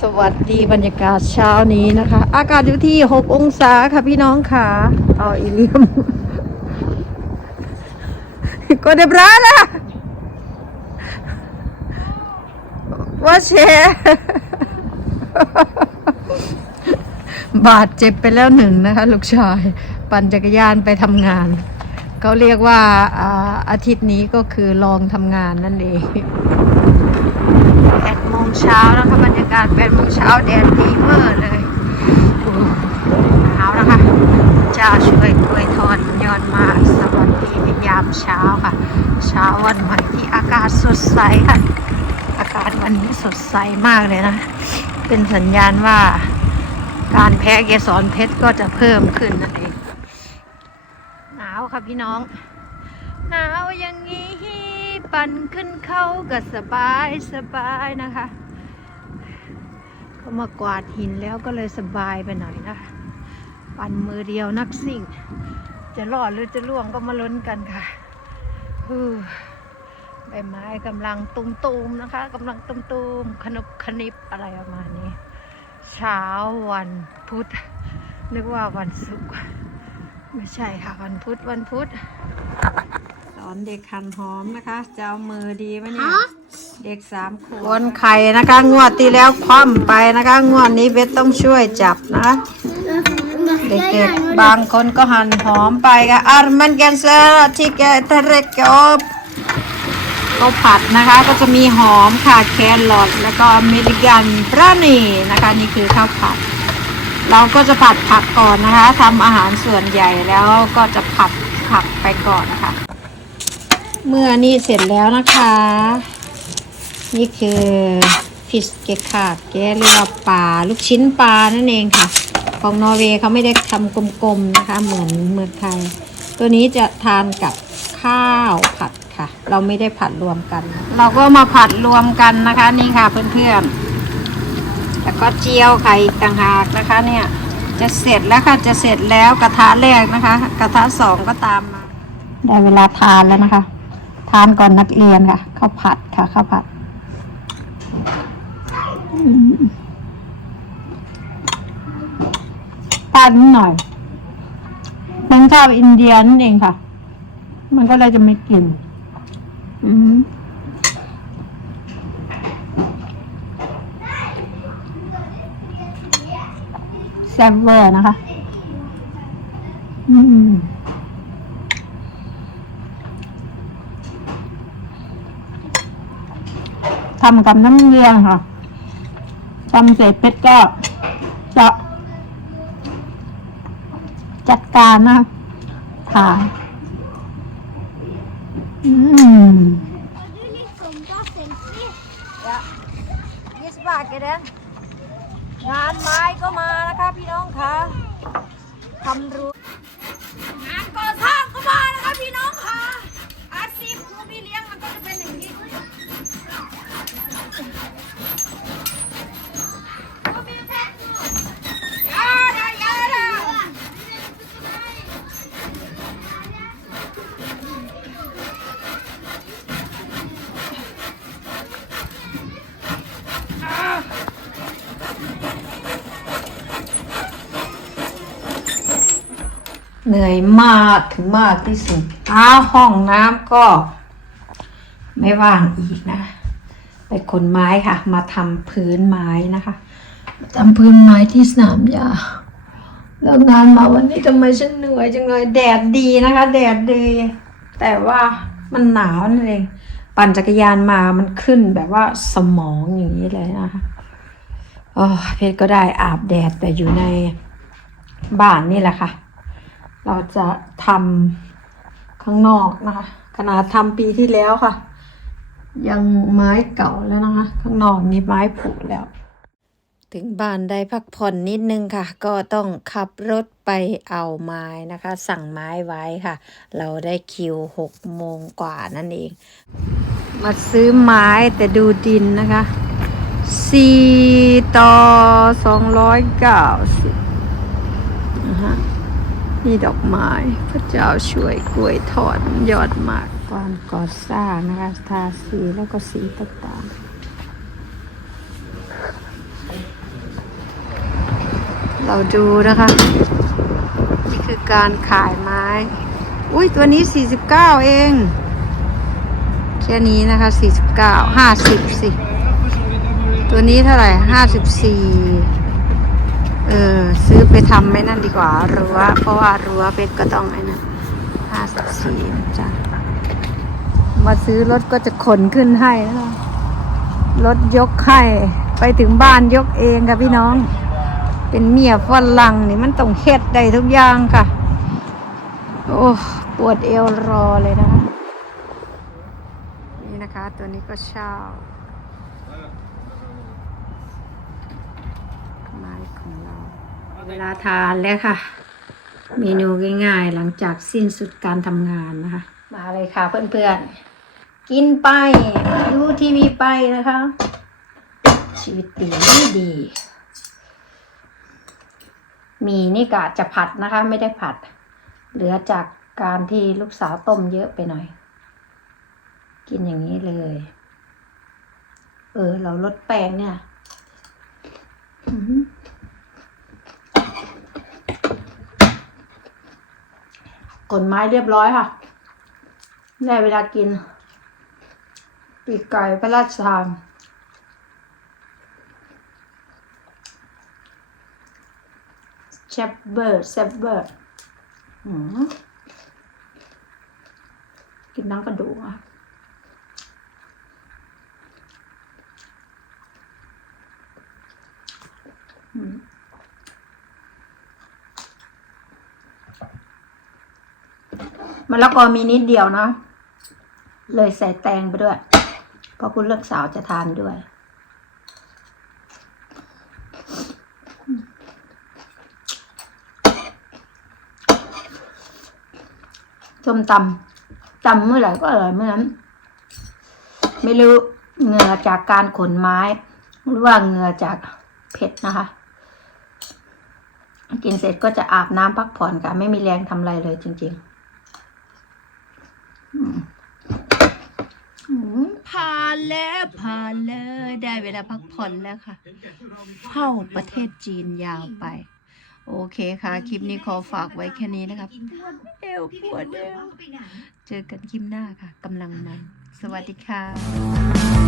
สวัสดีบรรยากาศเช้านี้นะคะ อากาศอยู่ที่ 6 องศาค่ะพี่น้องค่ะ เอาอีเลียมก็เดบร้าละว่าเชบาดเจ็บไปแล้วหนึ่งนะคะ ลูกชาย ปั่นจักรยานไปทำงาน เขาเรียกว่าอ่าอาทิตย์นี้ก็คือลองทำงานนั่นเองแปดโมงเช้า กาศแปดโมงเช้าแดดดีเวอร์เลยหนาวนะคะจ้าช่วยกล้วยทอดยอดมาสวัสดีในยามเช้าค่ะ เช้าวันใหม่ที่อากาศสดใสค่ะ อากาศวันนี้สดใสมากเลยนะ เป็นสัญญาณว่าการแพ้เกสรเพชรก็จะเพิ่มขึ้นนั่นเองหนาวค่ะพี่น้อง หนาวอย่างนี้ปั่นขึ้นเขาก็สบายสบายนะคะ เขามากวาดหินแล้วก็เลยสบายไปหน่อยนะคะปั่นมือเดียวนักสิ่ง จะรอดหรือจะล่วงก็มาลุ้นกันค่ะใบไม้กำลังตุมๆนะคะกำลังตุมๆขนบขนิบอะไรประมาณนี้ เช้าวันพุธนึกว่าวันศุกร์ไม่ใช่ค่ะ วันพุธวันพุธ อนเด็กหั่นหอมนะคะ จะเอามือดีไหมเนี่ย เด็กสามขวบวนไข่นะคะ งวดที่แล้วคว่ำไปนะคะ งวดนี้เบสต้องช่วยจับนะคะเด็กๆบางคนก็หั่นหอมไปค่ะอาร์มันแกนเซอร์ที่แกทะเรกอบก็ผัดนะคะ ก็จะมีหอมค่ะแครอทแล้วก็อเมริกันปราณีนะคะ นี่คือข้าวผัด เราก็จะผัดผักก่อนนะคะทำอาหารส่วนใหญ่แล้วก็จะผัดผักไปก่อนนะคะ เมื่อนี่เสร็จแล้วนะคะ นี่คือฟิสเกคาดแกหรือว่าปลาลูกชิ้นปลานั่นเองค่ะ ของนอร์เวย์เขาไม่ได้ทำกลมๆนะคะ เหมือนเมืองไทย ตัวนี้จะทานกับข้าวผัดค่ะ เราไม่ได้ผัดรวมกัน เราก็มาผัดรวมกันนะคะ นี่ค่ะเพื่อนๆแล้วก็เจียวไข่อีกต่างหากนะคะ เนี่ยจะเสร็จแล้วค่ะจะเสร็จแล้วกระทะแรกนะคะ กระทะสองก็ตามมาได้เวลาทานแล้วนะคะ ทานก่อนนักเรียนค่ะข้าวผัดค่ะข้าวผัดอืมทานนิดหน่อยเป็นข้าวอินเดียนั่นเองค่ะ มันก็เลยจะไม่กิน อืมแซ่บเวอร์นะคะ อืม ทำกับน้ำเลี้ยงค่ะทำเสร็จเป็ดก็จะจัดการนะทานอืม Har du liksom vattenfri? ยิสบาทกันเด้งานไม้ก็มานะคะพี่น้องคะทำรั้วงานก่อสร้างก็มานะคะพี่น้องค่ะ อาชีพครูพี่เลี้ยงมันก็จะเป็นอย่างนี้ยาดายาดา เหนื่อยมากถึงมากที่สุดอ้าห้องน้ำก็ ไม่ว่างอีกนะ ไปขนไม้ค่ะ มาทำพื้นไม้นะคะทำพื้นไม้ที่สนามหญ้าแล้วงานมาวันนี้ทำไมฉันเหนื่อยจังเลยแดดดีนะคะ แดดดี แต่ว่ามันหนาวนั่นเองปั่นจักรยานมามันขึ้นแบบว่าสมองอย่างนี้เลยนะคะโอ้เพชรก็ได้อาบแดดแต่อยู่ในบ้านนี่แหละค่ะ เราจะทำข้างนอกนะคะ ขนาดทำปีที่แล้วค่ะ ยังไม้เก่าแล้วนะคะ ข้างนอกนี่ไม้ผุแล้ว ถึงบ้านได้พักผ่อนนิดนึงค่ะ ก็ต้องขับรถไปเอาไม้นะคะ สั่งไม้ไว้ค่ะ เราได้คิวหกโมงกว่านั่นเอง มาซื้อไม้แต่ดูดินนะคะสี่ต่อสองร้อยเก้าสิบนะฮะ นี่ดอกไม้พระเจ้าช่วยกล้วยทอดยอดมากก่อนก่อสร้างนะคะทาสีแล้วก็สีต่างๆ เราดูนะคะ นี่คือการขายไม้ อุ้ยตัวนี้ 49 เอง แค่นี้นะคะ 49 50 สิ ตัวนี้เท่าไหร่ 54 ทำไม่นั่นดีกว่ารั้วเพราะว่ารั้วเพชรก็ต้องไอ้นั่น54นะจ้ะมาซื้อรถก็จะขนขึ้นให้นะคะรถยกให้ไปถึงบ้านยกเองค่ะพี่น้อง เป็นเมียฝรั่งนี่มันต้องเฮ็ดได้ทุกอย่างค่ะ โอ้ปวดเอวรอเลยนะคะ นี่นะคะตัวนี้ก็เช่าไม้ของเรา เวลาทานแล้วค่ะ เมนูง่ายๆ หลังจากสิ้นสุดการทำงานนะคะ มาเลยค่ะเพื่อนๆ กินไป ดูทีวีไปนะคะ ชีวิตดีดี มีนี่กะจะผัดนะคะ ไม่ได้ผัด เหลือจากการที่ลูกสาวต้มเยอะไปหน่อย กินอย่างนี้เลย เออ เราลดแป้งเนี่ยอื้อหื อกดไม้เรียบร้อยค่ะ ได้เวลากิน ปีกไก่พระราชทานเชฟเบิร์เชฟเบิร์กินน้ำกระดูกอะอืม มะละกอมีนิดเดียวเนาะเลยใส่แตงไปด้วย เพราะคุณเลือกสาวจะทานด้วยส้มตำตำเมื่อไหร่ก็อร่อยเมื่อนั้น ไม่รู้เหงื่อจากการขนไม้ หรือว่าเหงื่อจากเผ็ดนะคะ กินเสร็จก็จะอาบน้ำพักผ่อนค่ะ ไม่มีแรงทำอะไรเลยจริง ๆอืมอืมผ่านแล้วผ่านเลยได้เวลาพักผ่อนแล้วค่ะ เข้าประเทศจีนยาวไป โอเคค่ะ คลิปนี้ขอฝากไว้แค่นี้นะครับเอวปวดเอวเจอกันคลิปหน้าค่ะกำลังมัน สวัสดีค่ะ